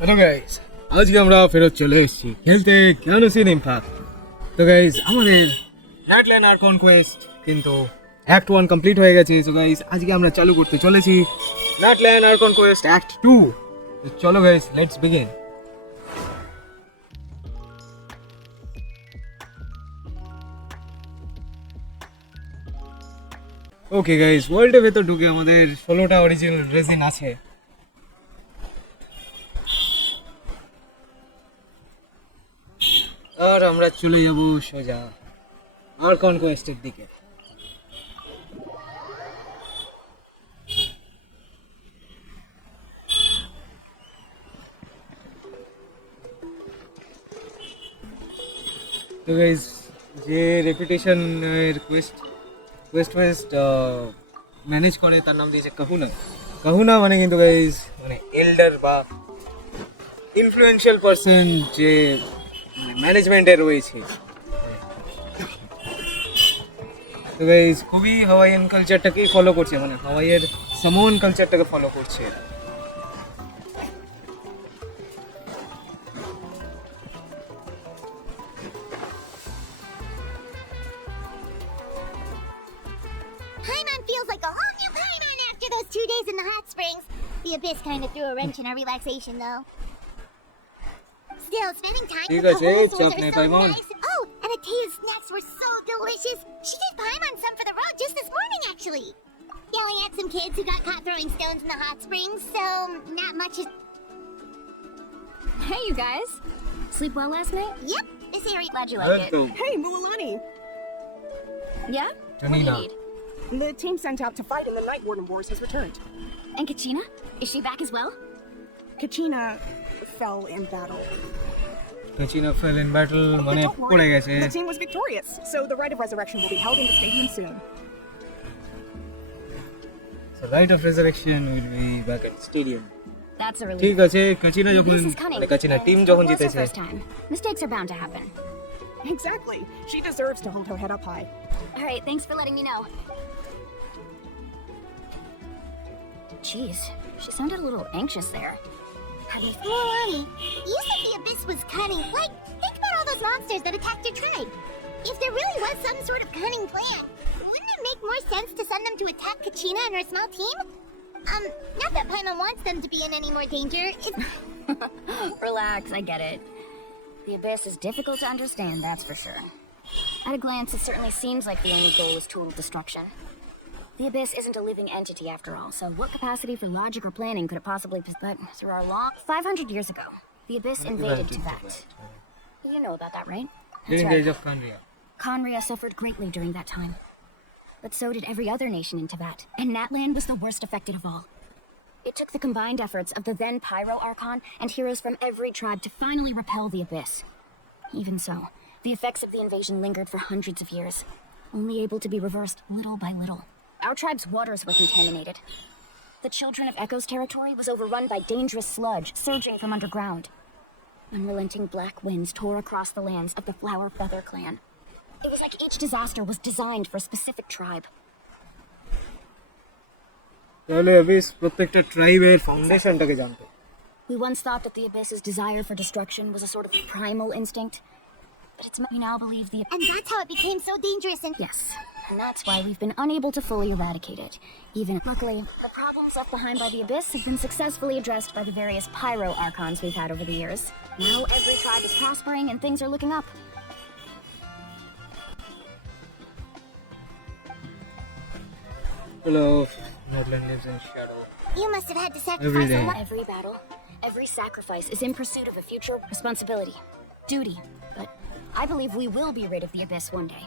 Hello guys आज के আমরা ফেরত চলে এসেছি খেলতে গেনশিন ইম্প্যাক্ট। তো গাইস আমাদের নাটল্যান্ড আর্কন কোয়েস্ট কিন্তু অ্যাক্ট 1 কমপ্লিট হয়ে গেছে। সো গাইস আজকে আমরা চালু করতে চলেছি নাটল্যান্ড আর্কন কোয়েস্ট অ্যাক্ট 2। তো চলো guys let's begin. Okay guys ওয়ার্ল্ডের ভেতর ঢুকে আমাদের 16টা অরিজিনাল রেজিন আছে। আর আমরা চলে যাব সোজা আর্কন কোয়েস্টের দিকে। তো গাইস যে রেপুটেশন এর কোয়েস্ট ম্যানেজ করে তার নাম দিয়েছে কাহুনা মানে কিন্তু গাইস মানে এল্ডার বা ইনফ্লুয়েন্সিয়াল পারসন যে ম্যানেজমেন্টে রয়েছে। তো গাইস খুবই হাওয়াইয়ান কালচারটাকেই ফলো করছে, মানে হাওয়াইয়ের সামোন কালচারটাকে ফলো করছে। Paimon feels like a whole new Paimon after those 2 days in the hot springs. The Abyss kind of threw a wrench in our relaxation, though. Still, spending time with the whole souls are so nice. Oh, and Atea's snacks were so delicious. She gave Paimon some for the road just this morning, actually. Yelling at some kids who got caught throwing stones in the hot springs, so not much is... Hey, you guys. Sleep well last night? Yep, this area. Glad you liked it. Hey, Mualani! Yeah? What do you Janina. need? The team sent out to fight in the Night Warden Wars has returned. And Kachina? Is she back as well? Kachina fell in battle. Kachina fell in battle But মানে don't পড়ে worry, গেছে। the team was victorious, so the Rite of Resurrection will be held in the stadium soon. So Rite of Resurrection will be back at stadium. That's a relief. ঠিক আছে কাচিনা যখন This is cunning. মানে Kachina and team it যখন was her জিতেছে first time. Mistakes are bound to happen. Exactly. She deserves to hold her head up high. All right, thanks for letting me know. Jeez, she sounded a little anxious there. Mualani, you said the Abyss was cunning. Like, think about all those monsters that attacked your tribe. If there really was some sort of cunning plan, wouldn't it make more sense to send them to attack Kachina and her small team? Not that Paimon wants them to be in any more danger. Relax, I get it. The Abyss is difficult to understand, that's for sure. At a glance, it certainly seems like the only goal is total destruction. The Abyss isn't a living entity after all, so what capacity for logic or planning could it possibly possess? But through our long... 500 years ago, the Abyss invaded Tibet. You know about that, right? during the age of Kanria. Conria suffered greatly during that time. But so did every other nation in Tibet, and Natlan was the worst affected of all. It took the combined efforts of the then Pyro Archon and heroes from every tribe to finally repel the Abyss. Even so, the effects of the invasion lingered for hundreds of years, only able to be reversed little by little. Our tribe's waters were contaminated. The Children of Echo's territory was overrun by dangerous sludge surging from underground. Unrelenting black winds tore across the lands of the Flower Feather clan. It was like each disaster was designed for a specific tribe. তাহলে অবিস প্রত্যেকটা ট্রাইবের ফাউন্ডেশনটাকে জানতো। We once thought that the Abyss's desire for destruction was a sort of primal instinct, but we now believe the... And that's how it became so dangerous and... Yes, and that's why we've been unable to fully eradicate it. Even luckily, the problems left behind by the Abyss have been successfully addressed by the various Pyro Archons we've had over the years. Now every tribe is prospering and things are looking up. Hello, Natlan lives in shadow. You must have had to Every sacrifice day. a lot. Every battle, every sacrifice is in pursuit of a future responsibility, duty. But I believe we will be rid of the Abyss one day.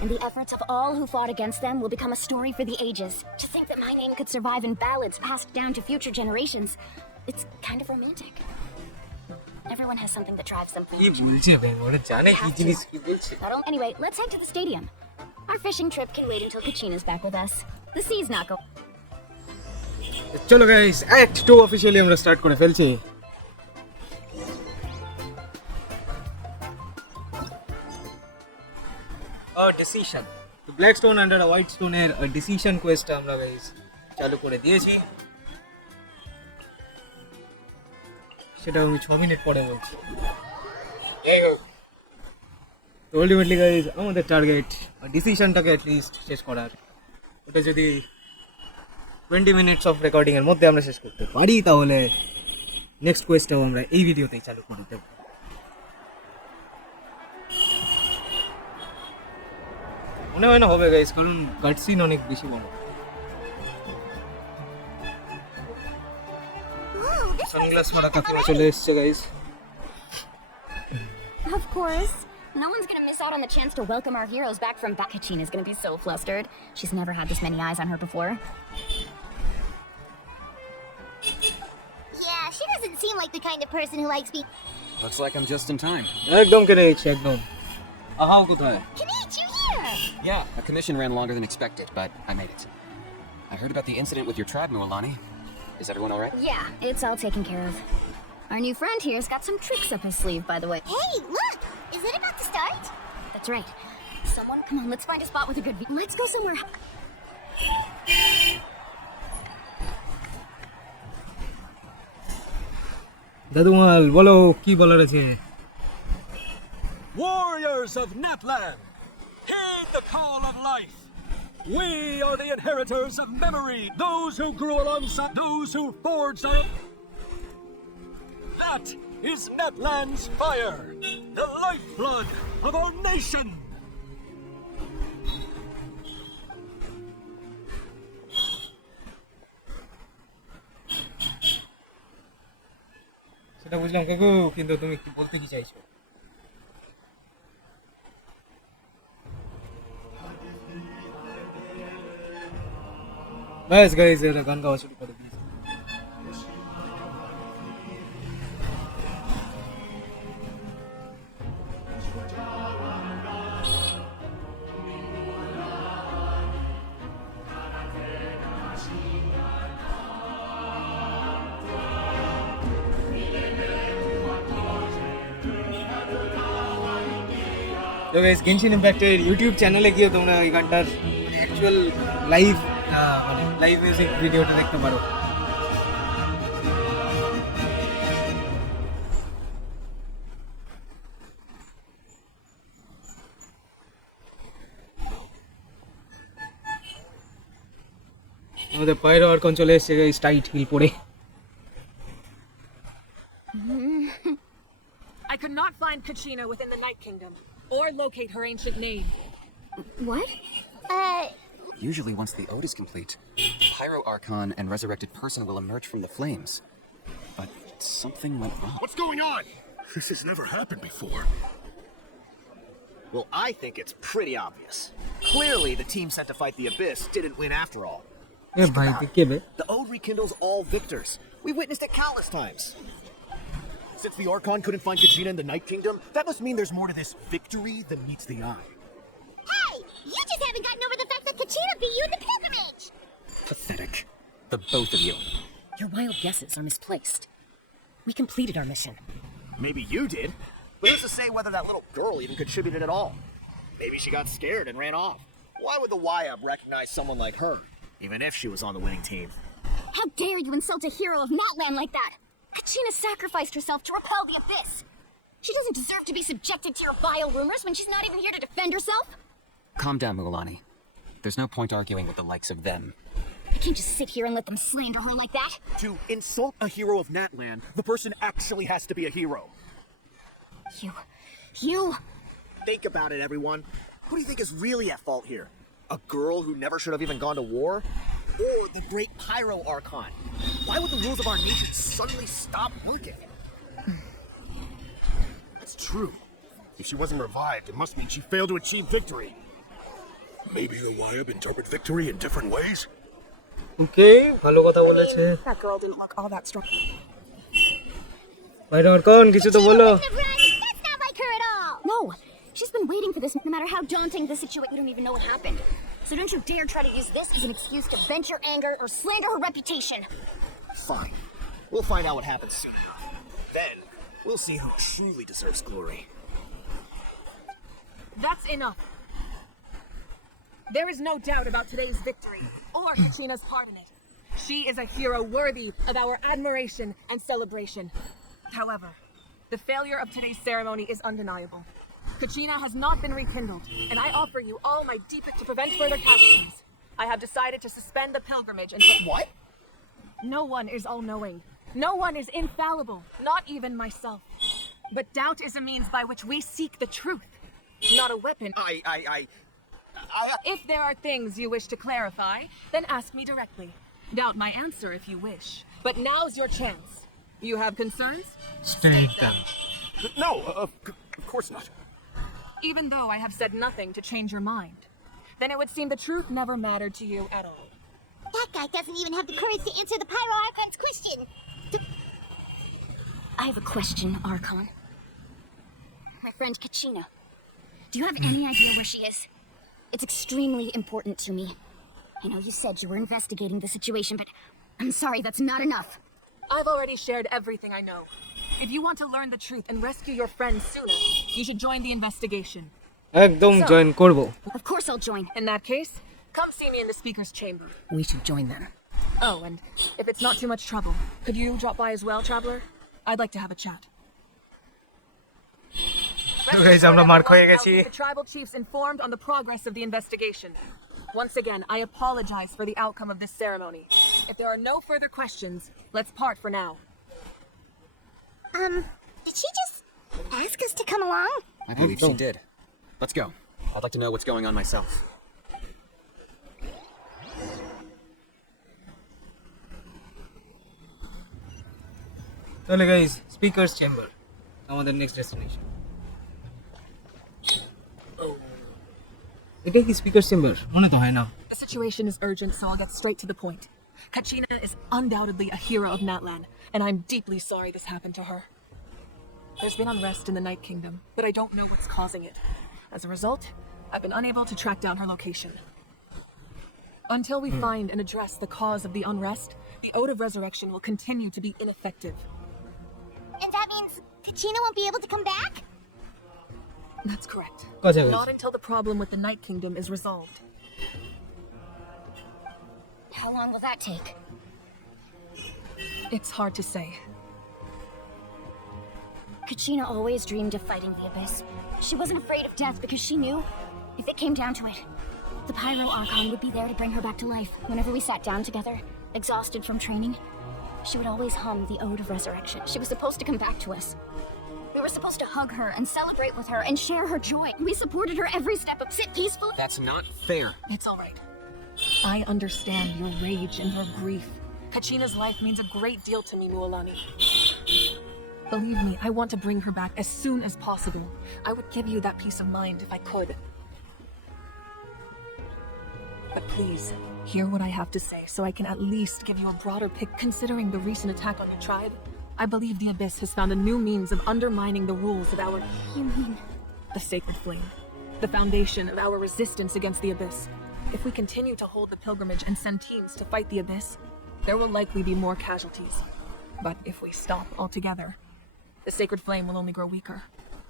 And the efforts of all who fought against them will become a story for the ages. To think that my name could survive in ballads passed down to future generations, it's kind of romantic. Everyone has something that drives them কি forward. বলছে ভাই ওরা জানে কি জিনিস কি বলছে। Anyway, let's head to the stadium. Our fishing trip can wait until Kachina's back with us. The sea's not going. চলো গাইস অ্যাক্ট 2 অফিশিয়ালি আমরা স্টার্ট করে ফেলছি। Decision black stone under a white স্টোনের ডিসিশন কোয়েস্ট আমরা guys চালু করে দিয়েছি। সেটা আমি 6 মিনিট পরে বলছি। যাই হোক, তো আলটিমেটলি গাইজ আমাদের টার্গেট ডিসিশনটাকে অ্যাটলিস্ট শেষ করার, ওটা যদি 20 মিনিটস অফ রেকর্ডিংয়ের মধ্যে আমরা শেষ করতে পারি তাহলে নেক্সট কোয়েস্টটাও আমরা এই ভিডিওতেই চালু করে দেব। মনে হয় না হবে গাইজ, কারণ কাটসিন অনেক বেশি বড়। Ooh, this সানগ্লাস পরা কাকুরা চলে এসছে guys. Of course. No one's gonna miss out on the chance to welcome our heroes back from back. Kachina's gonna be so flustered. She's never had this many eyes on her before. Yeah, she doesn't seem like the kind of person who likes people. Looks like I'm just in time. একদম কেটে গেছে একদম। আহাও কোথায়? Can't you hear? Yeah, a commission ran longer than expected, but I made it. I heard about the incident with your tribe, Mualani. Is everyone all right? Yeah, it's all taken care of. Our new friend here's got some tricks up his sleeve, by the way. Hey, look! Is it about to start? That's right. Someone, come on, let's find a spot with a good view. Let's go somewhere. দাদুমাল বলো কি বলার আছে? Warriors of Natlan, heed the call of life. We are the inheritors of memory, those who grew alongside those who forged our... That is Natlan's fire, the lifeblood of our nation. সেটা বুঝলাম কাকু, কিন্তু তুমি কি বলতে কি চাইছো? ব্যাস গাইজ, এরা গান গাওয়া শুরু করে দিয়েছে। তো গাইজ গেনশিন ইম্প্যাক্টের ইউটিউব চ্যানেলে গিয়ে তোমরা এই গানটার অ্যাকচুয়াল লাইভ লাইভ মিউজিক ভিডিওটা দেখতে পারো। আমাদের পায়রো আর্কন চলে এসেছে গাইজ টাইট হিল পরে। I could not find Kachina within the Night Kingdom, or locate her ancient name. What? Usually once the Ode is complete, Pyro Archon and resurrected person will emerge from the flames. But something went wrong. What's going on? This has never happened before. Well, I think it's pretty obvious. Clearly, the team sent to fight the Abyss didn't win after all. এ ভাই কে বে? The Ode rekindles all victors. We witnessed it countless times. Since the Archon couldn't find Kachina in the Night Kingdom, that must mean there's more to this victory than meets the eye. Hey! You just haven't gotten over the fact that Kachina beat you in the pilgrimage! Pathetic. The both of you. Your wild guesses are misplaced. We completed our mission. Maybe you did, but who's to say whether that little girl even contributed at all? Maybe she got scared and ran off. Why would the YUB recognize someone like her, even if she was on the winning team? How dare you insult a hero of Natlan like that? Kachina sacrificed herself to repel the Abyss. She doesn't deserve to be subjected to your vile rumors when she's not even here to defend herself. Calm down, Mualani. There's no point arguing with the likes of them. I can't just sit here and let them slander her like that. To insult a hero of Natlan, the person actually has to be a hero. You... Think about it, everyone. Who do you think is really at fault here? A girl who never should have even gone to war? Or the great Pyro Archon? Why would the rules of our nation suddenly stop working? That's true. If she wasn't revived, it must mean she failed to achieve victory. Maybe the YUB interpret victory in different ways? ওকে, ভালো কথা বলেছে। That girl didn't look all that strong. পায়রো argon কিছু তো বলো। That's not like her at all! No! She's been waiting for this no matter how daunting the situation. We don't even know what happened. So don't you dare try to use this as an excuse to vent your anger or slander her reputation. Fine. We'll find out what happens soon enough. Then, we'll see who truly deserves glory. That's enough. There is no doubt about today's victory, or Kachina's part in it. She is a hero worthy of our admiration and celebration. However, the failure of today's ceremony is undeniable. Kachina has not been rekindled, and I offer you all my deepest to prevent further casualties. I have decided to suspend the pilgrimage until— What? No one is all-knowing. No one is infallible, not even myself. But doubt is a means by which we seek the truth, not a weapon. If there are things you wish to clarify, then ask me directly. Doubt my answer if you wish. But now's your chance. You have concerns? State them. No, of course not. Even though I have said nothing to change your mind, then it would seem the truth never mattered to you at all. That guy doesn't even have the courage to answer the Pyro Archon's question. I have a question, Archon. My friend Kachina. Do you have any idea where she is? It's extremely important to me. I know you said you were investigating the situation, but I'm sorry, that's not enough. I've already shared everything I know. If you want to learn the truth and rescue your friend sooner, you should join the investigation. একদম join করব। Of course I'll join. In that case, come see me in the speaker's chamber. We should join them. Oh, and if it's not too much trouble, could you drop by as well, traveler? I'd like to have a chat. guys, আমরা mark হয়ে গেছি। I'll keep the tribal chiefs informed on the progress of the investigation. Once again, I apologize for the outcome of this ceremony. If there are no further questions, let's part for now. Did she just ask us to come along? I believe she did. Let's go. I'd like to know what's going on myself. তাহলে guys, speakers chamber আমাদের next destination. এটা কি speakers chamber? মনে তো হয় না। The situation is urgent, so I'll get straight to the point. Kachina is undoubtedly a hero of Natlan, and I'm deeply sorry this happened to her. There's been unrest in the Night Kingdom, but I don't know what's causing it. As a result, I've been unable to track down her location. Until we find and address the cause of the unrest, the Ode of Resurrection will continue to be ineffective. And that means Kachina won't be able to come back? That's correct. কথা বলছি। Not until the problem with the Night Kingdom is resolved. How long will that take? It's hard to say. Kachina always dreamed of fighting the Abyss. She wasn't afraid of death because she knew, if it came down to it, the Pyro Archon would be there to bring her back to life. Whenever we sat down together, exhausted from training, she would always hum the Ode of Resurrection. She was supposed to come back to us. We were supposed to hug her and celebrate with her and share her joy. We supported her every step up, sit peacefully. That's not fair. It's all right. I understand your rage and your grief. Kachina's life means a great deal to me, Mualani. Believe me, I want to bring her back as soon as possible. I would give you that peace of mind if I could. But please, hear what I have to say so I can at least give you a broader picture. Considering the recent attack on the tribe, I believe the Abyss has found a new means of undermining the rules of our— You mean? The Sacred Flame. The foundation of our resistance against the Abyss. If we continue to hold the pilgrimage and send teams to fight the Abyss, there will likely be more casualties. But if we stop altogether, the Sacred Flame will only grow weaker.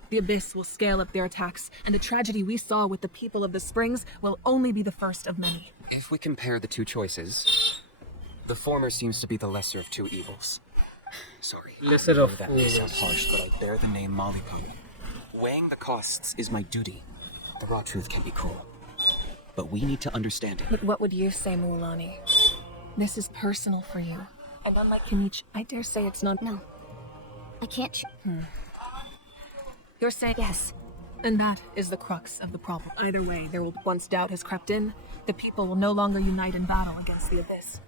The Abyss will scale up their attacks, and the tragedy we saw with the people of the Springs will only be the first of many. If we compare the two choices, the former seems to be the lesser of two evils. Sorry. Lesser of that may sound harsh, but I bear the name Mavuika. Weighing the costs is my duty. The raw truth can be cruel, but we need to understand it. But what would you say, Mualani? This is personal for you. And unlike Kimich, I dare say it's not— No. I can't. You're saying— Yes. And that is the crux of the problem. Either way, there will— once doubt has crept in, the people will no longer unite in battle against the Abyss.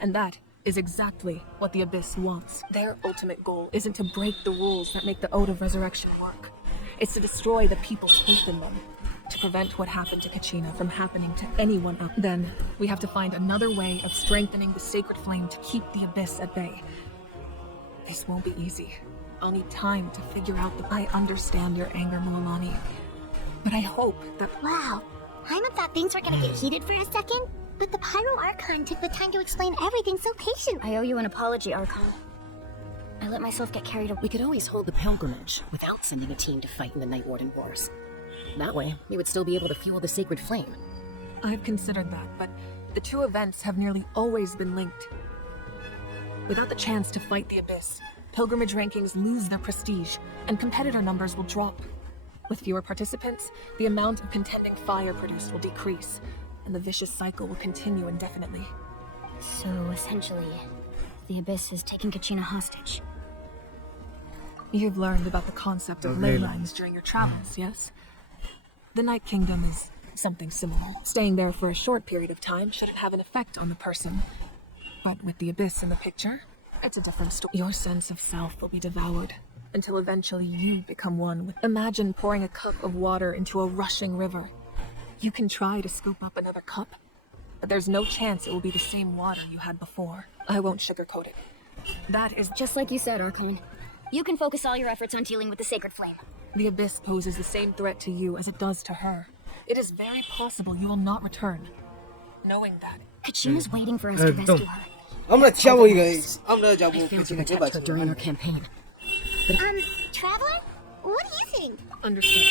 And that is exactly what the Abyss wants. Their ultimate goal isn't to break the rules that make the Ode of Resurrection work. It's to destroy the people's faith in them, to prevent what happened to Kachina from happening to anyone else. Then, we have to find another way of strengthening the Sacred Flame to keep the Abyss at bay. This won't be easy. I'll need time to figure out the— I understand your anger, Mualani, but I hope that— Wow, Paimon thought things were gonna get heated for a second, but the Pyro Archon took the time to explain everything so patiently. I owe you an apology, Archon. I let myself get carried away. We could always hold the pilgrimage without sending a team to fight in the Night Warden Wars. That way, we would still be able to fuel the Sacred Flame. I've considered that, but the two events have nearly always been linked. Without the chance to fight the Abyss, pilgrimage rankings lose their prestige, and competitor numbers will drop. With fewer participants, the amount of contending fire produced will decrease, and the vicious cycle will continue indefinitely. So essentially, the Abyss is taking Kachina hostage. You've learned about the concept of ley lines during your travels, yes? The Night Kingdom is something similar. Staying there for a short period of time shouldn't have an effect on the person. But with the Abyss in the picture, it's a different story. Your sense of self will be devoured, until eventually you become one with... Imagine pouring a cup of water into a rushing river. You can try to scoop up another cup, but there's no chance it will be the same water you had before. I won't sugarcoat it. That is... Just like you said, Archon. You can focus all your efforts on dealing with the Sacred Flame. The Abyss poses the same threat to you as it does to her. It is very possible you will not return. Knowing that... Kachina's waiting for us to rescue her. আমরা যাবোই guys, আমরা যাবো I failed to পিছনে protect her during our campaign. Traveler? What do you think? Understood.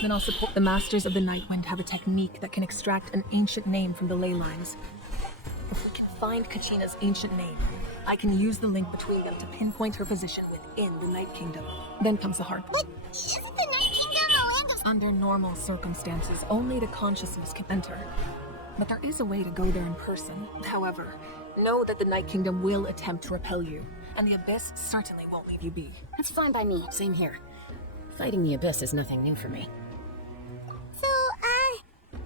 Then I'll support. The Masters of the Nightwind have a technique that can extract an ancient name from the ley lines. If we can find Kachina's ancient name, I can use the link between them to pinpoint her position within the Night Kingdom. Then comes the hard part. But isn't the Night Kingdom a land of... Under normal circumstances, only the consciousness can enter. But there is a way to go there in person. However, know that the Night Kingdom will attempt to repel you, and the Abyss certainly won't leave you be. That's fine by me. Same here. Fighting the Abyss is nothing new for me. So,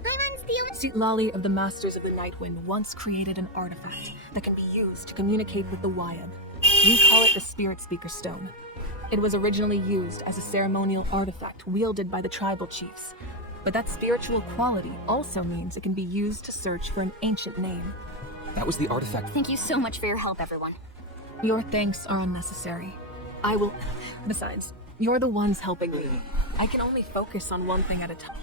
Paimon's the only... Lali of the Masters of the Nightwind once created an artifact that can be used to communicate with the Wyab. We call it the Spirit Speaker Stone. It was originally used as a ceremonial artifact wielded by the tribal chiefs. But that spiritual quality also means it can be used to search for an ancient name. That was the artifact. Thank you so much for your help, everyone. Your thanks are unnecessary. I will... Besides, you're the ones helping me. I can only focus on one thing at a time.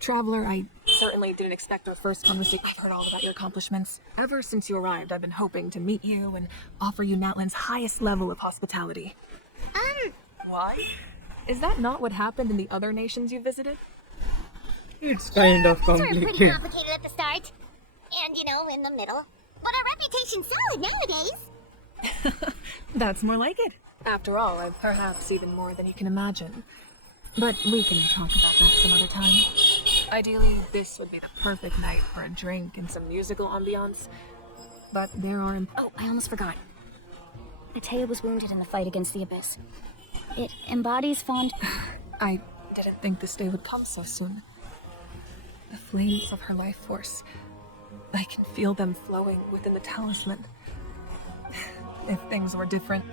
Traveler, I certainly didn't expect our first conversation. I've heard all about your accomplishments. Ever since you arrived, I've been hoping to meet you and offer you Natlan's highest level of hospitality. Why? Is that not what happened in the other nations you visited? It's kind of Sort of pretty complicated. complicated at the start. And, in the middle. But our reputation's solid nowadays. That's more like it. After all, I've perhaps even more than you can imagine. But we can talk about that some other time. Ideally, this would be the perfect night for a drink and some musical ambiance. But there are... Oh, I almost forgot. Atea was wounded in the fight against the Abyss. It embodies fond... I didn't think this day would come so soon. The flames of her life force. I can feel them flowing within the talisman. If things were different,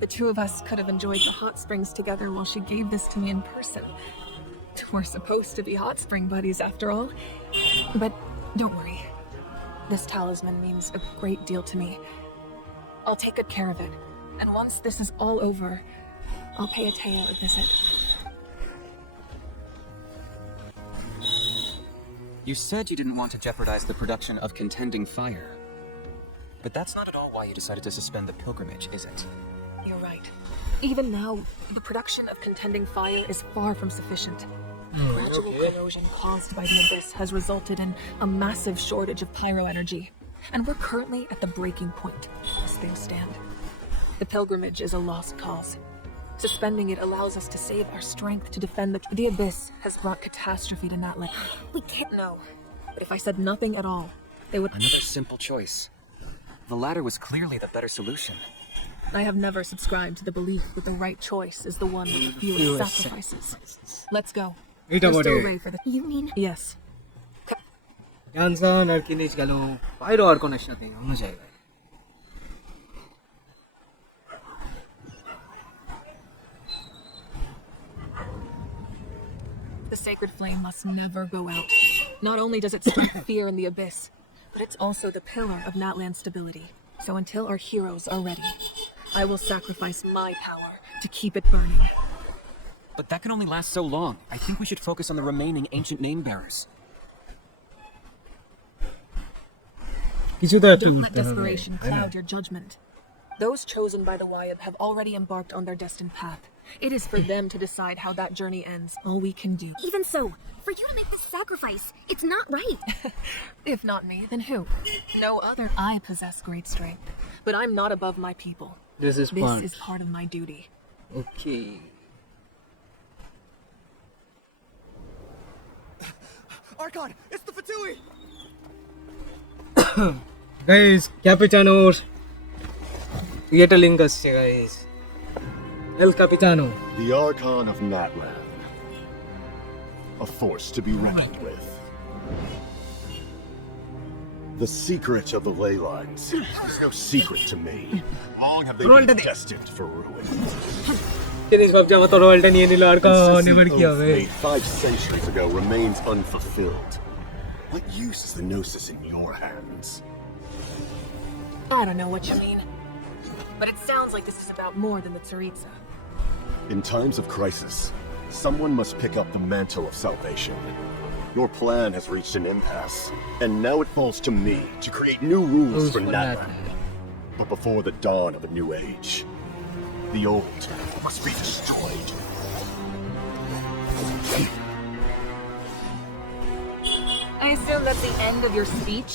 the two of us could have enjoyed the hot springs together while she gave this to me in person. We're supposed to be hot spring buddies after all. But don't worry. This talisman means a great deal to me. I'll take good care of it. And once this is all over, I'll pay Atea a visit. You said you didn't want to jeopardize the production of contending fire. But that's not at all why you decided to suspend the pilgrimage, is it? You're right. Even now, the production of contending fire is far from sufficient. Gradual corrosion caused by the Abyss has resulted in a massive shortage of pyro energy, and we're currently at the breaking point as things stand. The pilgrimage is a lost cause. Suspending it allows us to save our strength to defend the Abyss has brought catastrophe to Natlan. We can't know. But if I said nothing at all, they would... Another simple choice. The latter was clearly the better solution. I have never subscribed to the belief that the right choice is the one with the fewest sacrifices. Let's go. এটা We're বটে still ready for the... You mean... Yes. জানসান আর কিনেজ গেল পাইরো আর্কনের সাথে অন্য জায়গায়। The sacred flame must never go out. Not only does it strike fear in the Abyss, but it's also the pillar of Natlan's stability. So until our heroes are ready, I will sacrifice my power to keep it burning. But that can only last so long. I think we should focus on the remaining ancient name bearers. কিছু তো একটু Don't let উঠতে হবে, desperation তাই না? cloud your judgment. Those chosen by the Wyab have already embarked on their destined path, It is for them to decide how that journey ends. All we can do. Even so, for you to make this sacrifice, it's not right. If not me, then who? No other. I possess great strength, but I'm not above my people. This is part of my duty. Okay. Archon, it's the Fatui! Guys, Capitano yet a link asche guys. El Capitano. The Archon of Natlan. A force to be reckoned with. The secret of the ley lines is no secret to me. Long have they been destined for ruin. Finish ভাবছি আমার তরোয়ালটা নিয়ে নিল আর এবার কি হবে? Made 5 centuries ago remains unfulfilled. What use is the Gnosis in your hands? I don't know what you mean, but it sounds like this is about more than the Tsaritsa. In times of crisis, someone must pick up the mantle of salvation. Your plan has reached an impasse, and now it falls to me to create new rules for Natlan. But before the dawn of a new age, the old must be destroyed. I assume that's the end of your speech?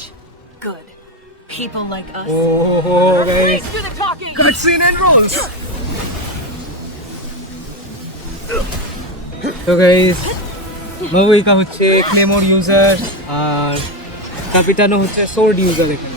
Good. People like us. Oh guys. Please do the talking! Cutscene and rolls. So guys, Mavuika হচ্ছে claymore user আর Capitano হচ্ছে sword user এখানে।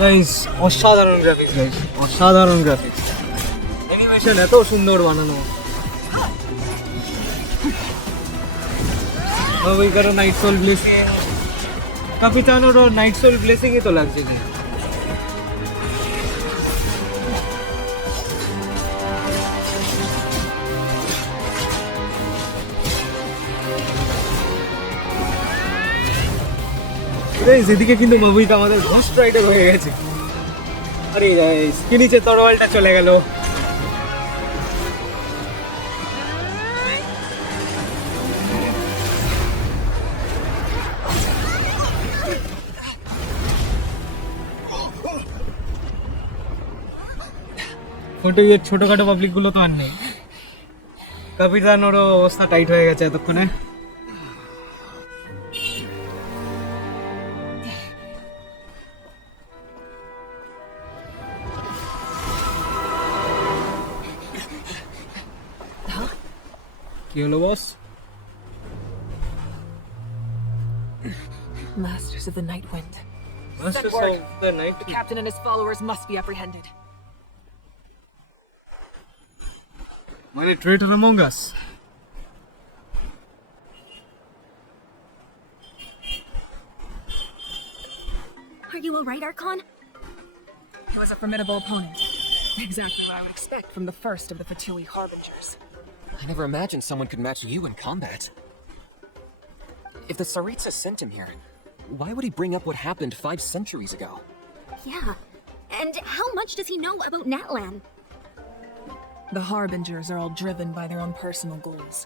Guys অসাধারণ graphics guys অসাধারণ graphics animation এত সুন্দর বানানো মাভুইকারও নাইট সোল ব্লেসিং ক্যাপিটানোরও নাইট সোল ব্লেসিংই তো লাগছে না এদিকে কিন্তু মাভুইকা আমাদের ঘোস্ট রাইডার হয়ে গেছে আরে গাইস কি নিচে তরোয়ালটা চলে গেল ফটোইয়ের ছোটখাটো পাবলিক গুলো তো আর নেই ক্যাপিটানোরও অবস্থা টাইট হয়ে গেছে এতক্ষণে কি হলো বস Masters of the Night Wind. Masters Set word. of the Night The captain and his followers must be apprehended. মানে traitor among us Are you alright, Archon? He was a formidable opponent. Exactly what I would expect from the first of the Fatui Harbingers. I never imagined someone could match you in combat. If the Tsaritsa sent him here, why would he bring up what happened 5 centuries ago? Yeah. And how much does he know about Natlan? The Harbingers are all driven by their own personal goals.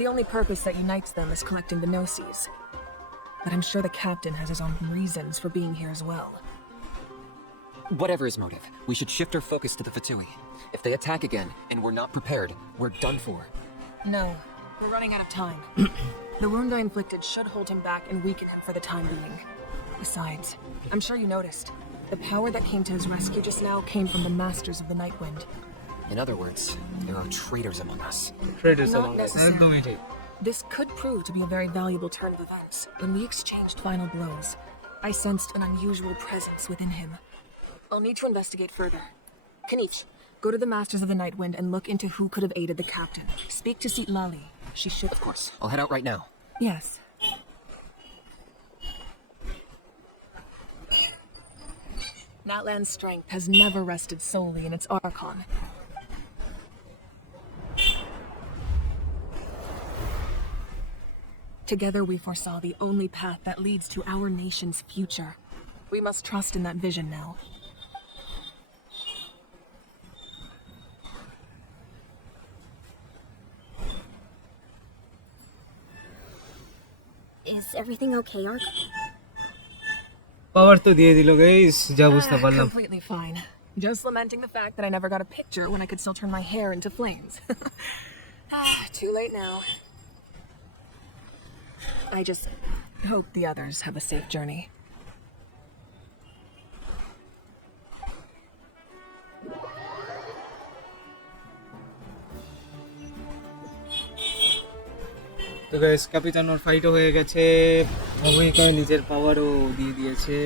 The only purpose that unites them is collecting the Gnosis. But I'm sure the captain has his own reasons for being here as well. Whatever his motive, we should shift our focus to the Fatui. If they attack again and we're not prepared, we're done for. No, we're running out of time. The wound I inflicted should hold him back and weaken him for the time being. Besides, I'm sure you noticed, the power that came to his rescue just now came from the Masters of the Night Wind. In other words, there are traitors among us. traitors Not among us necessarily. একদমই ঠিক This could prove to be a very valuable turn of events. When we exchanged final blows, I sensed an unusual presence within him. I'll need to investigate further. Kanich, go to the Masters of the Night Wind and look into who could have aided the captain. Speak to Seat Lali. She should... Of course, I'll head out right now. Yes. Natlan's strength has never rested solely in its Archon. Together we foresaw the only path that leads to our nation's future. We must trust in that vision now. Is everything okay, Ark? পাওয়ার তো দিয়ে দিল guys, যা বুঝতে পারলাম। Completely fine. Just lamenting the fact that I never got a picture when I could still turn my hair into flames. Too late now. I just hope the others have a safe journey. তো guys ক্যাপিটানোর ফাইটও হয়ে গেছে, মাভুইকা নিজের পাওয়ারও দিয়ে দিয়েছে।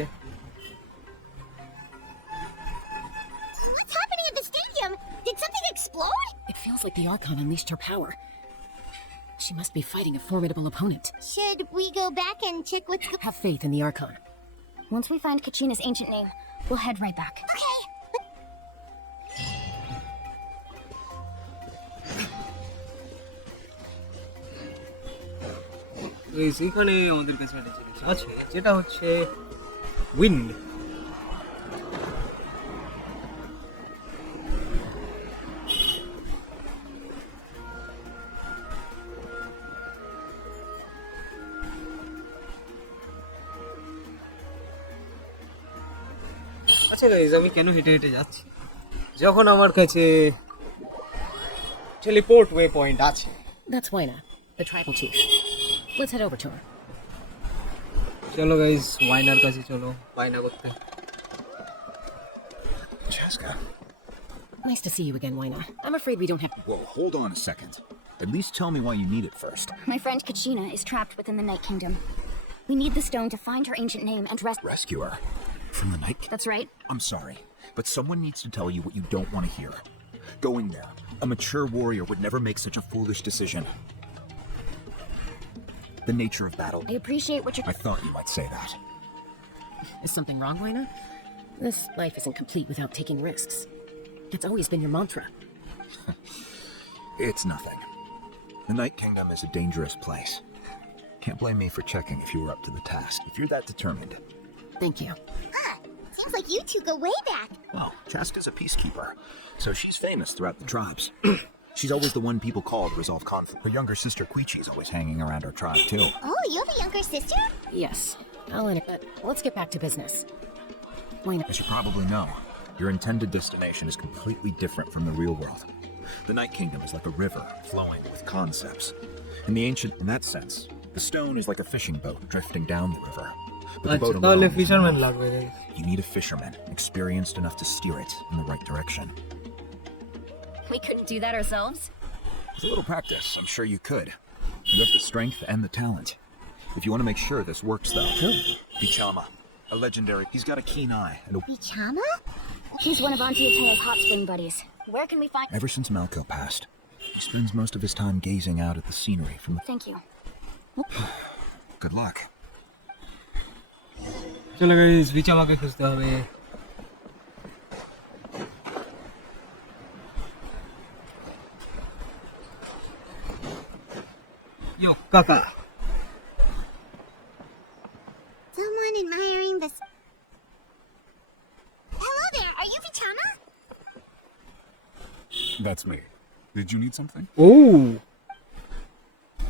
What's happening at the stadium? Did something explode? It feels like the Archon unleashed her power. She must be fighting a formidable opponent. Should we go back and check what's going on? Have faith in the Archon. Once we find Kachina's ancient name, we'll head right back. Okay. Guys এখানে আমাদের কাছে একটা জিনিস আছে, যেটা হচ্ছে wind. আচ্ছা guys, আমি কেন হেঁটে হেঁটে যাচ্ছি যখন আমার কাছে টেলিপোর্ট ওয়ে পয়েন্ট আছে? That's Waina, the tribal chief. Let's head over to her. চলো গাইস, ওয়াইনার কাছে চলো ওয়াইনা করতে। Chaska. Nice to see you again, Waina. I'm afraid we don't have... Whoa, hold on a second. At least tell me why you need it first. My friend Kachina is trapped within the Night Kingdom. We need the stone to find her ancient name and Rescue her? From the Night Kingdom? That's right. I'm sorry, but someone needs to tell you what you don't want to hear. Going there. A mature warrior would never make such a foolish decision. The nature of battle. I appreciate what you're... I thought you might say that. Is something wrong, Waina? This life isn't complete without taking risks. It's always been your mantra. It's nothing. The Night Kingdom is a dangerous place. Can't blame me for checking if you were up to the task, if you're that determined. Thank you. Seems like you two go way back. Well, Chaska's a peacekeeper, so she's famous throughout the tribes. She's always the one people call to resolve conflict. Her younger sister Quichi's always hanging around our tribe, too. Oh, you have a younger sister? Yes, I'll in it, but let's get back to business. Waina, As you probably know, your intended destination is completely different from the real world. The Night Kingdom is like a river flowing with concepts. In that sense, the stone is like a fishing boat drifting down the river. But the boat আচ্ছা তাহলে alone, fisherman লাগবে guys. you need a fisherman experienced enough to steer it in the right direction. We couldn't do that ourselves. With a little practice, I'm sure you could. You have the strength and the talent. If you want to make sure this works, though, Vichama, a legendary. He's got a keen eye and a... Vichama? He's one of Auntie Atela's hot spring buddies. Where can we find... Ever since Malco passed, he spends most of his time gazing out at the scenery from the... Thank you. Good luck. চলো guys, বিচামাকে খুঁজতে হবে। ইয়ো কাকা। Someone admiring this. Hello there, are you Vichama? That's me. Did you need something? ও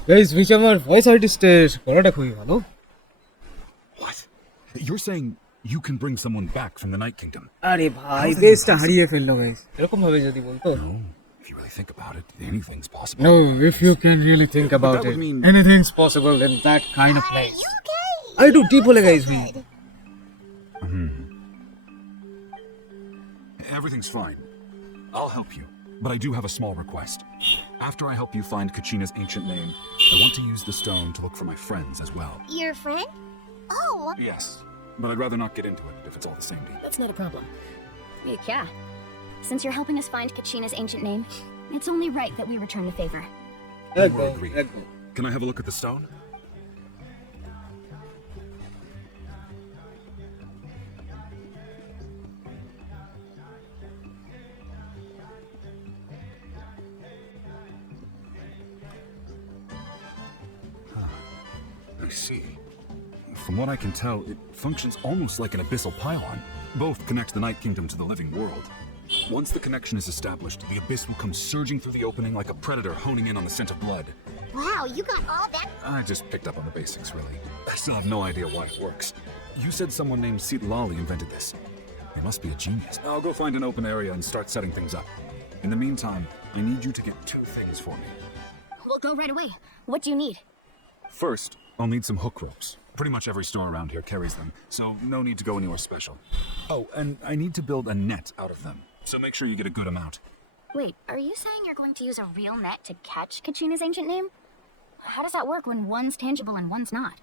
guys, বিচামার voice আর্টিস্টের গলাটা খুবই ভালো। What? You're saying you can bring someone back from the Night Kingdom? আরে ভাই, বেসটা হারিয়ে ফেললো গাইস। এরকম ভাবে যদি বলতো। No. If you really think about it, anything's possible. No, if you can really think about that it, would mean... anything's possible in that kind of Are place. you okay? I do deep hole guys me. Good. Everything's fine. I'll help you. But I do have a small request. After I help you find Kachina's ancient name, I want to use the stone to look for my friends as well. Your friend? Oh, Yes, but I'd rather not get into it if it's all the same to you. that's not a problem. Yeah. Since you're helping us find Kachina's ancient name, it's only right that we return the favor. We're agreed. Can I have a look at the stone? see. From what I can tell, it functions almost like an abyssal pylon. Both connect the Night Kingdom to the living world. Once the connection is established, the abyss will come surging through the opening like a predator honing in on the scent of blood. Wow, you got all that? I just picked up on the basics, really. I still have no idea why it works. You said someone named Lali invented this. He must be a genius. I'll go find an open area and start setting things up. In the meantime, I need you to get 2 things for me. We'll go right away. What do you need? First, I'll need some hook ropes. Pretty much every store around here carries them, so no need to go anywhere special. Oh, and I need to build a net out of them, so make sure you get a good amount. Wait, are you saying you're going to use a real net to catch Kachina's ancient name? How does that work when one's tangible and one's not?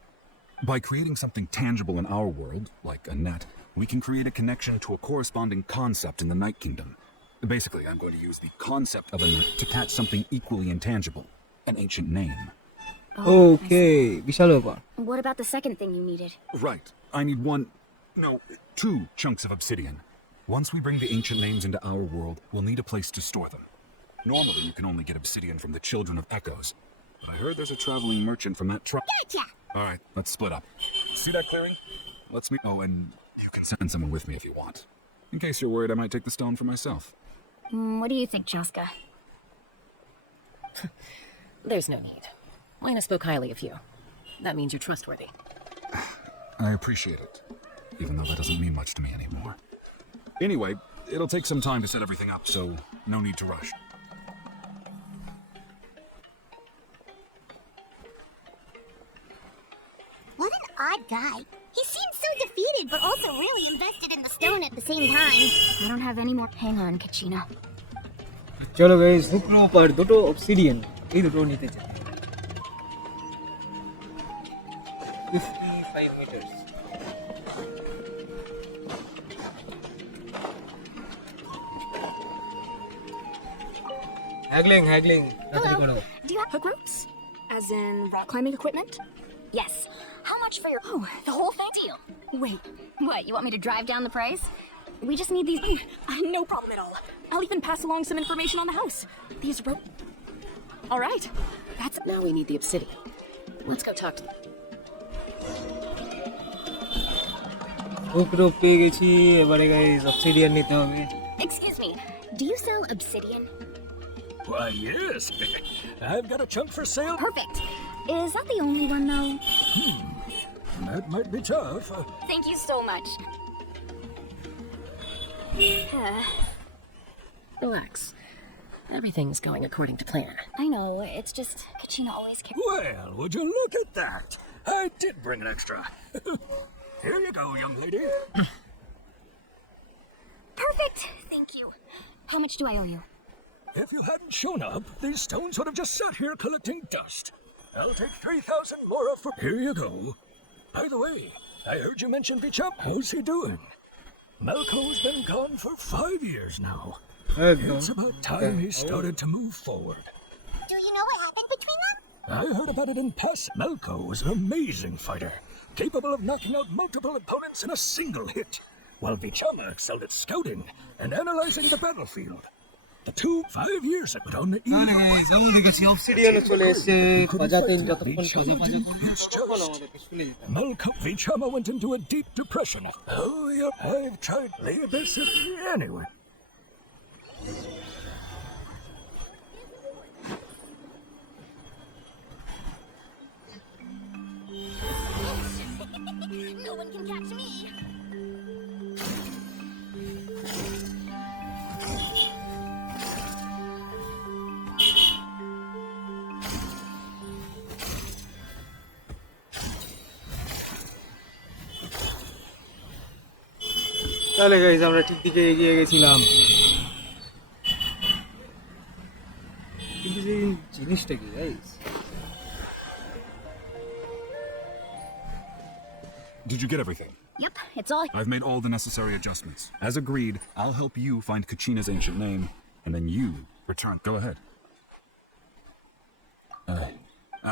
By creating something tangible in our world, like a net, we can create a connection to a corresponding concept in the Night Kingdom. Basically, I'm going to use the concept of a net to catch something equally intangible, an ancient name. Okay, Vishalova. What about the second thing you needed? Right. I need 2 chunks of obsidian. Once we bring the ancient names into our world, we'll need a place to store them. Normally, you can only get obsidian from the Children of Echoes. But I heard there's a traveling merchant from that tribe. Gotcha! Alright, let's split up. See that clearing? Let's meet. Oh, and you can send someone with me if you want. In case you're worried I might take the stone for myself. What do you think, Chaska? There's no need. Lena spoke highly of you. That means you're trustworthy. I appreciate it, even though that doesn't mean much to me anymore. Anyway, it'll take some time to set everything up, so no need to rush. What an odd guy. He seems so defeated, but also really invested in the stone at the same time. I don't have any more. Hang on, Kachina. चलो guys hook रोप और 2 obsidian এই দুটো নিতে চাই 55 meters haggling Hello. Do you have hook ropes? As in rock climbing equipment? Yes. How much for your... Oh, the whole thing deal. Wait, what? You want me to drive down the price? We just need these... No problem at all. I'll even pass along some information on the house. These rope... All right. That's... Now we need the obsidian. Let's go talk to them. Hook rope পেয়ে গেছি এবারে guys obsidian নিতে হবে Excuse me. Do you sell obsidian? Why, yes. I've got a chunk for sale. Perfect. Is that the only one, though? That might be tough. Thank you so much. Relax. Everything's going according to plan. I know, it's just Kachina always cares. Well, would you look at that? I did bring an extra. Here you go, young lady. Perfect. Thank you. How much do I owe you? If you hadn't shown up, these stones would have just sat here collecting dust. I'll take 3,000 more for... Here you go. By the way, I heard you mention Vichama. How's he doing? Malco's been gone for 5 years now. It's about time he started to move forward. Do you know what happened between them? I heard about it in past. Malco was an amazing fighter, capable of knocking out multiple opponents in a single hit, while Vichama excelled at scouting and analyzing the battlefield. The 5 years ago on the তাহলে guys আমাদের কাছে অবসিডিয়ানও চলে এসেছে খোঁজাতে যতক্ষণ খোঁজা ততক্ষণ আমাদেরকে শুনে যেতে হবে Malco Vichama went into a deep depression. Oh, yeah, I've tried to lay this anyway. No one can catch me. তাহলে গাইস আমরা ঠিক দিকে এগিয়ে গেছিলাম কিন্তু এই জিনিসটা কি guys Did you get everything? Yep, it's all... I've made all the necessary adjustments. As agreed, I'll help you find Kachina's ancient name, and then you return. Go ahead.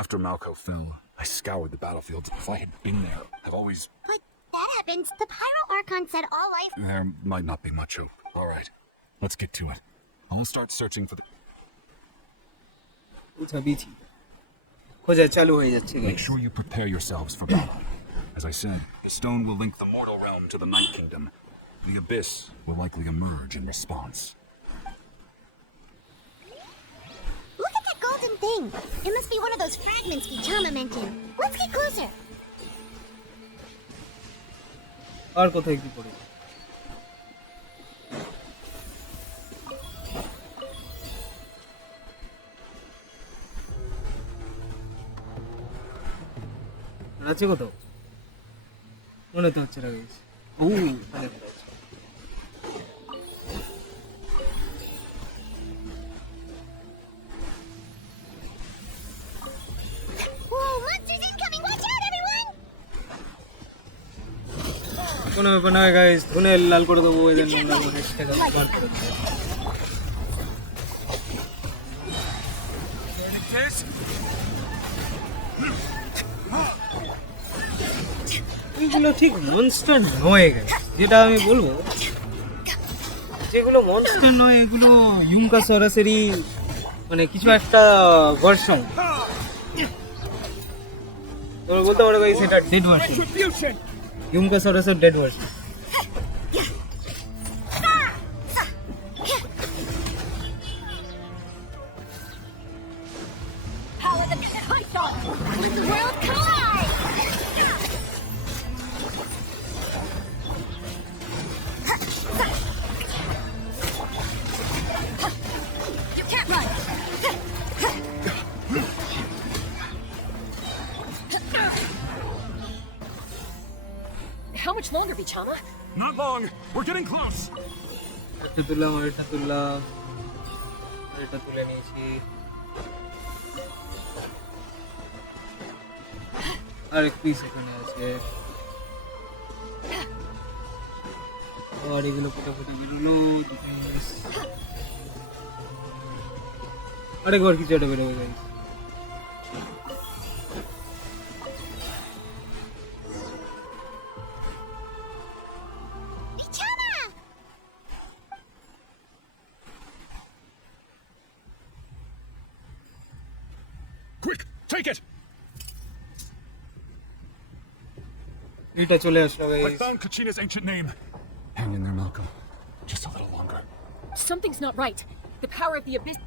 After Malco fell, I scoured the battlefields. If I had been there, I've always... But that happens. The Pyro Archon said all life... There might not be much hope. All right, let's get to it. I'll start searching for the... it's a BT খোঁজা চালু হয়ে যাচ্ছে Make guys. sure you prepare yourselves for battle. As I said, the stone will link the mortal realm to the Night Kingdom. The Abyss will likely emerge in response. Look at that golden thing. It must be one of those fragments Vichama mentioned. Let's get closer. আর কোথায় কি পড়ে? আছে কোথাও? মনে তো হচ্ছে না guys. ও এখানে কোথাও আছে। Whoa, monsters incoming! Watch out, everyone! কোনো ব্যাপার না গাইস, ধুনে লাল করে দেবো এদের নোংরা করে হ্যাশট্যাগ আপলোড করে দেবো। এগুলো ঠিক মনস্টার নয় গাইস, যেটা আমি বলবো যেগুলো মনস্টার নয় এগুলো ইউমকা সরাসরি মানে কিছু একটা ভার্সন তোমরা বলতে পারো গাইস এটা ডেড ভার্সন ইউমকা সরাসরি dead version Power the Python! World collide! You can't run! How much longer, Vichama? Not long. We're getting close. এটা তুললাম এটা তুললাম এটা তুলে নিয়েছি আরেক পিস এখানে আছে আর এগুলো ফটাফট বেরোলো আরেকবার কিছু একটা বেরোবে guys Vichama! Quick, take it. এটা চলে আসলো I guys found Kachina's ancient name. Hang in there, Malcolm. Just a little longer. Something's not right. The power of the Abyss.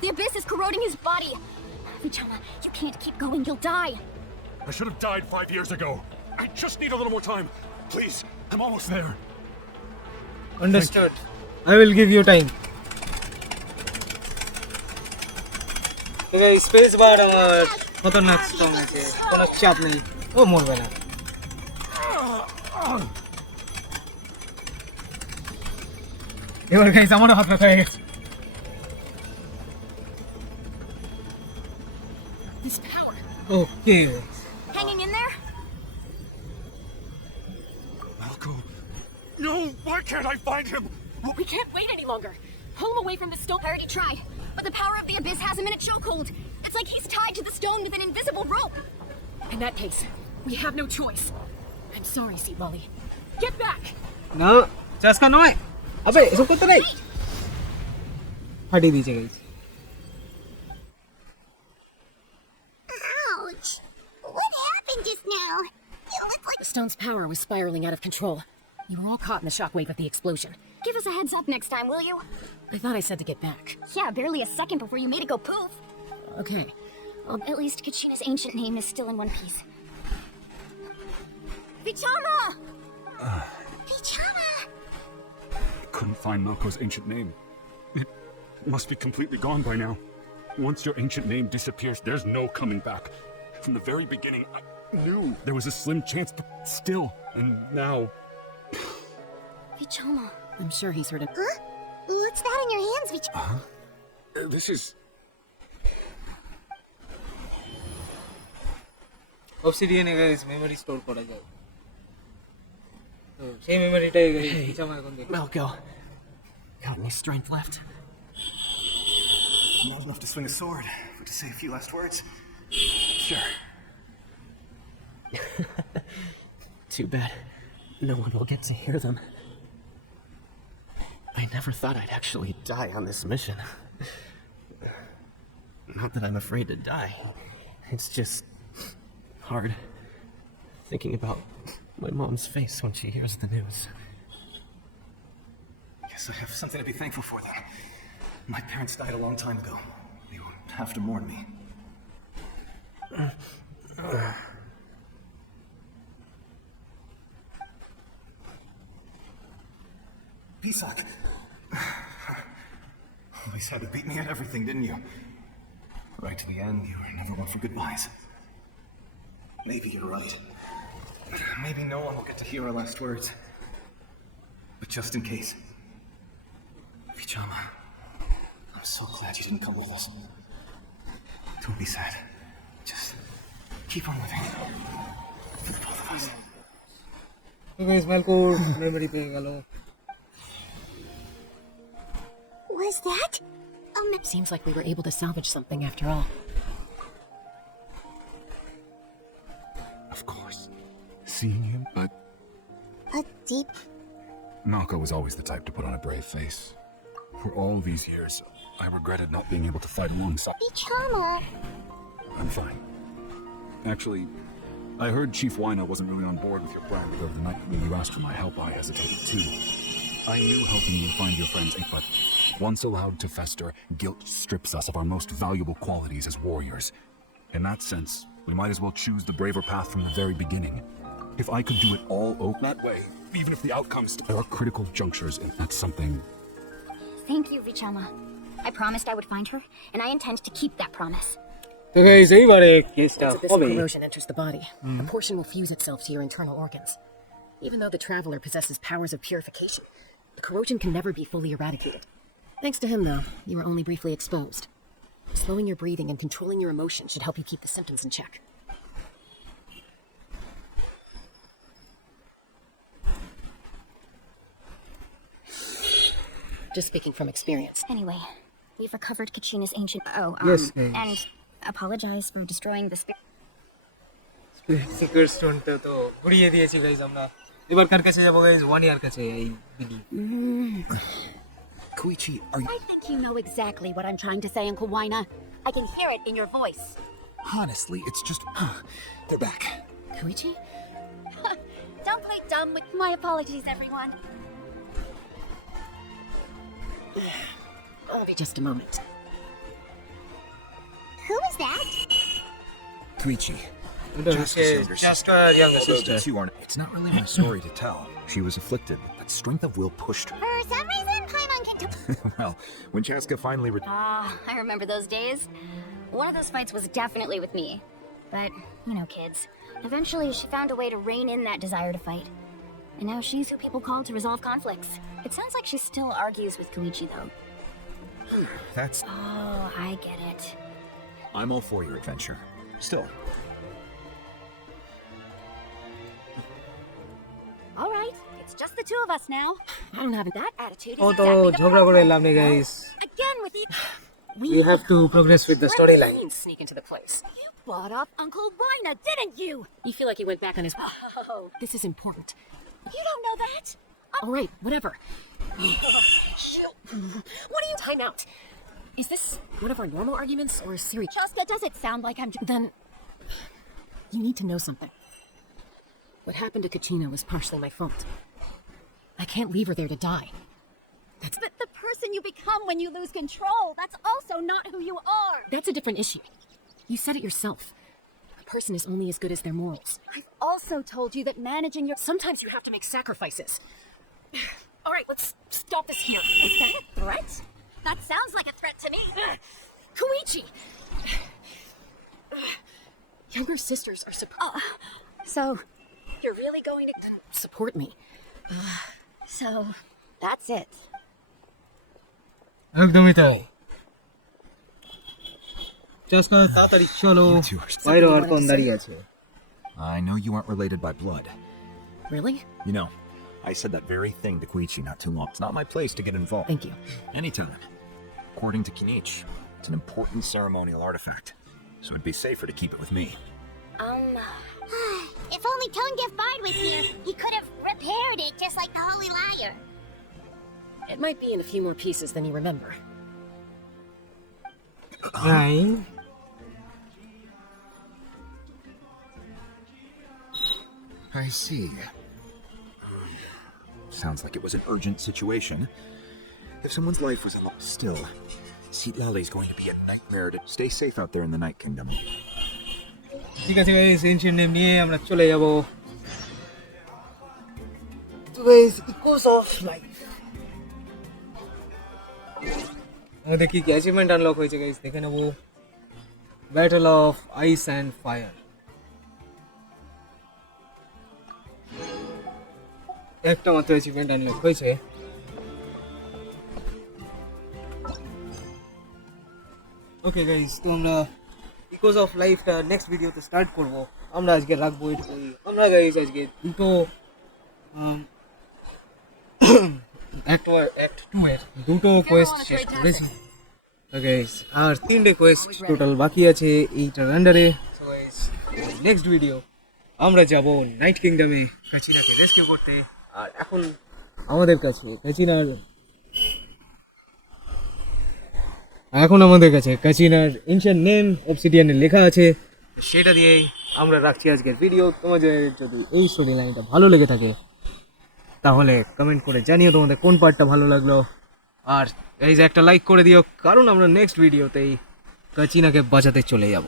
The Abyss is corroding his body. Vichama, you can't keep going. You'll die. I should have died 5 years ago. I just need a little more time. Please, I'm almost there. Understood. I will give you time. তো guys space bar আমার খতরনাক strong আছে কোনো চাপ নেই ও মরবে না এবার guys আমারও হাত ব্যথা হয়ে গেছে This power. Okay Hanging in there? Malcolm. No, why can't I find him? We can't wait any longer. Pull him away from the stone. I already tried, but the power of the Abyss has him in a chokehold. It's like he's tied to the stone with an invisible rope. In that case, we have no choice. I'm sorry, Sea Molly. Get back! না চাস্কা নয় আবে এসব করতে নেই ফাটিয়ে দিয়েছে guys Ouch! What happened just now? You look like The stone's power was spiraling out of control. You were all caught in the shockwave of the explosion. Give us a heads up next time, will you? I thought I said to get back. Yeah, barely a second before you made it go poof. Okay. At least Kachina's ancient name is still in one piece. Vichama! Vichama! I couldn't find Malco's ancient name. It must be completely gone by now. Once your ancient name disappears, there's no coming back. From the very beginning, I knew there was a slim chance, but still, and now... Vichama. I'm sure he's heard it. Huh? What's that in your hands, Vichama? This is... অবসিডিয়ানে guys memory store করা যায় তো সেই মেমরিটাই guys বিছামা এখন দেখো Malco, got any strength left? Not enough to swing a sword, but to say a few last words. Sure. Too bad. No one will get to hear them. I never thought I'd actually die on this mission. Not that I'm afraid to die. It's just hard thinking about my mom's face when she hears the news. Guess I have something to be thankful for, though. My parents died a long time ago. They won't have to mourn me. Pisak! Always had to beat me at everything, didn't you? Right to the end, you were never one for goodbyes. Maybe you're right. Maybe no one will get to hear our last words. But just in case... Vichama, I'm so glad you didn't come with us. Don't be sad. Just keep on living. For the both of us. So guys, Malcore memory pe galo. Was that? Seems like we were able to salvage something after all. Of course. Seeing him, but A deep... Malco was always the type to put on a brave face. For all these years, I regretted not being able to fight alongside. Vichama! I'm fine. Actually, I heard Chief Wina wasn't really on board with your plan, though the night when you asked for my help, I hesitated too. I knew helping you find your friends, but once allowed to fester, guilt strips us of our most valuable qualities as warriors. In that sense, we might as well choose the braver path from the very beginning. If I could do it all over that way, even if the outcomes, there are critical junctures, and that's something. Thank you, Vichama. I promised I would find her, and I intend to keep that promise. So guys, এইবারে কেসটা Once হবে abyssal corrosion enters the body, a portion will fuse itself to your internal organs. Even though the Traveler possesses powers of purification, the corrosion can never be fully eradicated. Thanks to him, though, you were only briefly exposed. Slowing your breathing and controlling your emotions should help you keep the symptoms in check. Just speaking from experience. Anyway, we've recovered Kachina's ancient... Yes, guys. and apologize for destroying the spirit. Secret স্টোনটা তো ঘুরিয়ে দিয়েছি guys আমরা এবার কার কাছে যাব guys one year কাছে এই বিলি Koichi, are you... I think you know exactly what I'm trying to say, Uncle Wina. I can hear it in your voice. Honestly, it's just... they're back. Koichi? Don't play dumb with my apologies, everyone. I'll be just a moment. Who was that? Koichi. হচ্ছে জাস্টার younger Although sister the two aren't... It's not really my story to tell. She was afflicted, but strength of will pushed her. For some reason, Paimon kicked a... Well, when Chaska finally... I remember those days. One of those fights was definitely with me. But, you know, kids. Eventually, she found a way to rein in that desire to fight. And now she's who people call to resolve conflicts. It sounds like she still argues with Koichi, though. That's... Oh, I get it. I'm all for your adventure. Still. All right, it's just the two of us now. I don't have That attitude is ও তো exactly the ঝগড়া করে লাভ নেই problem. Guys Again with you. you have to progress with the storyline sneak into the place. You bought up Uncle Wina, didn't you? You feel like he went back on his... Oh, This is important. you don't know that? All right, whatever. What are you... Time out. Is this one of our normal arguments or serious? Chaska, does it sound like I'm... Then... You need to know something. What happened to Kachina was partially my fault. I can't leave her there to die. That's... But the person you become when you lose control, that's also not who you are. That's a different issue. You said it yourself. A person is only as good as their morals. I've also told you that managing your... Sometimes you have to make sacrifices. All right, let's stop this here. Is that a threat? That sounds like a threat to me. Koichi! Younger sisters are So, you're really going to... support me. So, that's it. একদমই তাই জাস্কা তাড়াতাড়ি চলো You two are... পাইরো argon দাঁড়িয়ে আছে I know you aren't related by blood. Really? You know, I said that very thing to Koichi not too long. It's not my place to get involved. Thank you. Anytime. According to Kinich, it's an important ceremonial artifact, so it'd be safer to keep it with me. If only Tone-Deaf Bard was here, he could have repaired it just like the Holy Liar. It might be in a few more pieces than you remember. 9. I see. Sounds like it was an urgent situation. If someone's life was on the still, Sitlali's going to be a nightmare to stay safe out there in the Night Kingdom. ঠিক আছে guys, ancient name নিয়ে আমরা চলে যাব। তো guys, echoes of life আমাদের কি achievement unlock হয়েছে গাইস দেখে নেব। Battle of ice and fire, একটা মাত্র অ্যাচিভমেন্ট আনলক হয়েছে। ওকে গাইস, তো আমরা ইকোস অফ লাইফটা নেক্সট ভিডিওতে স্টার্ট করব। আমরা আজকে রাখবো এটুকুই। আমরা গাইস আজকে দুটো অ্যাক্ট 2 এর দুটো কোয়েস্ট শেষ করেছি। তো গাইস আর 3টে কোয়েস্ট টোটাল বাকি আছে এইটার আন্ডারে। সো গাইস নেক্সট ভিডিও আমরা যাব নাইট কিংডমে কাচিনাকে রেস্কিউ করতে। আর এখন আমাদের কাছে কাচিনার এনশিয়েন্ট নেম অবসিডিয়ানে লেখা আছে, সেটা দিয়েই আমরা রাখছি আজকের ভিডিও। তোমাদের যদি এই স্টোরি লাইনটা ভালো লেগে থাকে তাহলে কমেন্ট করে জানিও তোমাদের কোন পার্টটা ভালো লাগলো। আর এই যে একটা লাইক করে দিও, কারণ আমরা নেক্সট ভিডিওতেই কাচিনাকে বাঁচাতে চলে যাব।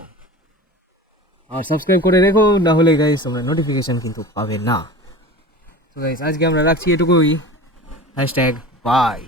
আর সাবস্ক্রাইব করে রেখো, না হলে গাইস তোমরা নোটিফিকেশন কিন্তু পাবে না। তো গাইস আজকে আমরা রাখছি এটুকুই। #বাই।